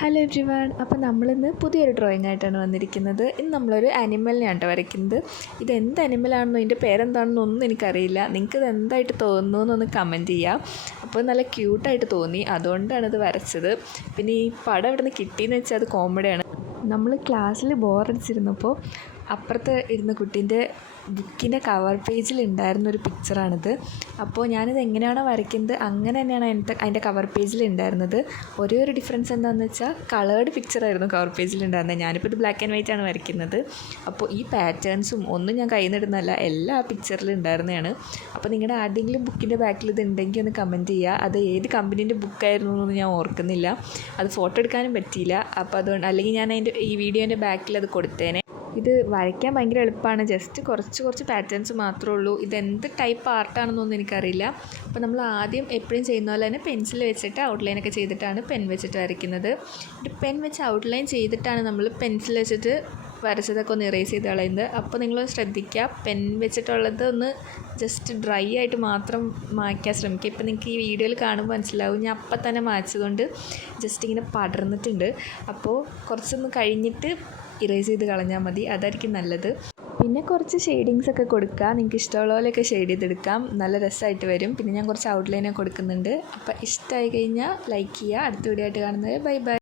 Hello everyone, അപ്പോൾ നമ്മളിന്ന് പുതിയൊരു ഡ്രോയിങ് ആയിട്ടാണ് വന്നിരിക്കുന്നത്. ഇന്ന് നമ്മളൊരു ആനിമലിനെയാണ് കേട്ടോ വരയ്ക്കുന്നത്. ഇത് എന്ത് ആനിമലാണെന്നോ ഇതിൻ്റെ പേരെന്താണെന്നോ ഒന്നും എനിക്കറിയില്ല. നിങ്ങൾക്കിത് എന്തായിട്ട് തോന്നുന്നു എന്നൊന്ന് കമൻറ്റ് ചെയ്യാം. അപ്പോൾ നല്ല ക്യൂട്ടായിട്ട് തോന്നി, അതുകൊണ്ടാണ് ഇത് വരച്ചത്. പിന്നെ ഈ പടം ഇവിടെ നിന്ന് കിട്ടിയെന്ന് വെച്ചാൽ അത് കോമഡിയാണ്. നമ്മൾ ക്ലാസ്സിൽ ബോറടിച്ചിരുന്നപ്പോൾ അപ്പുറത്ത് ഇരുന്ന കുട്ടീൻ്റെ ബുക്കിൻ്റെ കവർ പേജിൽ ഉണ്ടായിരുന്നൊരു പിക്ചറാണിത്. അപ്പോൾ ഞാനിത് എങ്ങനെയാണോ വരയ്ക്കുന്നത് അങ്ങനെ തന്നെയാണ് അതിൻ്റെ കവർ പേജിൽ ഉണ്ടായിരുന്നത്. ഒരേ ഒരു ഡിഫറൻസ് എന്താണെന്ന് വെച്ചാൽ കളേർഡ് പിക്ചറായിരുന്നു കവർ പേജിൽ ഉണ്ടായിരുന്നത്. ഞാനിപ്പോൾ ഇത് ബ്ലാക്ക് ആൻഡ് വൈറ്റ് ആണ് വരയ്ക്കുന്നത്. അപ്പോൾ ഈ പാറ്റേൺസും ഒന്നും ഞാൻ കയ്യിൽ നിന്നിടുന്നതല്ല, എല്ലാം ആ പിക്ചറിൽ ഉണ്ടായിരുന്നതാണ്. അപ്പോൾ നിങ്ങളുടെ ആരുടെയെങ്കിലും ബുക്കിൻ്റെ ബാക്കിൽ ഇത് ഉണ്ടെങ്കിൽ ഒന്ന് കമൻറ്റ് ചെയ്യുക. അത് ഏത് കമ്പനീൻ്റെ ബുക്കായിരുന്നു എന്നൊന്നും ഞാൻ ഓർക്കുന്നില്ല. അത് ഫോട്ടോ എടുക്കാനും പറ്റിയില്ല. അപ്പോൾ അതുകൊണ്ട് അല്ലെങ്കിൽ ഞാൻ ഈ വീഡിയോൻ്റെ ബാക്കിൽ അത് കൊടുത്തേനെ. ഇത് വരയ്ക്കാൻ ഭയങ്കര എളുപ്പമാണ്. ജസ്റ്റ് കുറച്ച് പാറ്റേൺസ് മാത്രമേ ഉള്ളൂ. ഇതെന്ത് ടൈപ്പ് ആർട്ടാണെന്നൊന്നും എനിക്കറിയില്ല. അപ്പോൾ നമ്മൾ ആദ്യം എപ്പോഴും ചെയ്യുന്ന പോലെ തന്നെ പെൻസിൽ വെച്ചിട്ട് ഔട്ട്ലൈനൊക്കെ ചെയ്തിട്ടാണ് പെൻ വെച്ചിട്ട് വരയ്ക്കുന്നത്. പെൻ വെച്ച് ഔട്ട്ലൈൻ ചെയ്തിട്ടാണ് നമ്മൾ പെൻസിൽ വെച്ചിട്ട് വരച്ചതൊക്കെ ഒന്ന് ഇറേസ് ചെയ്ത് കളയുന്നത്. അപ്പോൾ നിങ്ങൾ ശ്രദ്ധിക്കുക, പെൻ വെച്ചിട്ടുള്ളത് ഒന്ന് ജസ്റ്റ് ഡ്രൈ ആയിട്ട് മാത്രം മായ്ക്കാൻ ശ്രമിക്കുക. ഇപ്പോൾ നിങ്ങൾക്ക് ഈ വീഡിയോയിൽ കാണുമ്പോൾ മനസ്സിലാവും, ഞാൻ അപ്പം തന്നെ മായ്ച്ചതുകൊണ്ട് ജസ്റ്റ് ഇങ്ങനെ പടർന്നിട്ടുണ്ട്. അപ്പോൾ കുറച്ചൊന്ന് കഴിഞ്ഞിട്ട് ഇറേസ് ചെയ്ത് കളഞ്ഞാൽ മതി, അതായിരിക്കും നല്ലത്. പിന്നെ കുറച്ച് ഷെയ്ഡിങ്സ് ഒക്കെ കൊടുക്കുക. നിങ്ങൾക്ക് ഇഷ്ടമുള്ള പോലെയൊക്കെ ഷെയ്ഡ് ചെയ്തെടുക്കാം, നല്ല രസമായിട്ട് വരും. പിന്നെ ഞാൻ കുറച്ച് ഔട്ട്ലൈനൊക്കെ കൊടുക്കുന്നുണ്ട്. അപ്പോൾ ഇഷ്ടമായി കഴിഞ്ഞാൽ ലൈക്ക് ചെയ്യുക. അടുത്ത വീഡിയോ ആയിട്ട് കാണുന്നത്. Bye bye.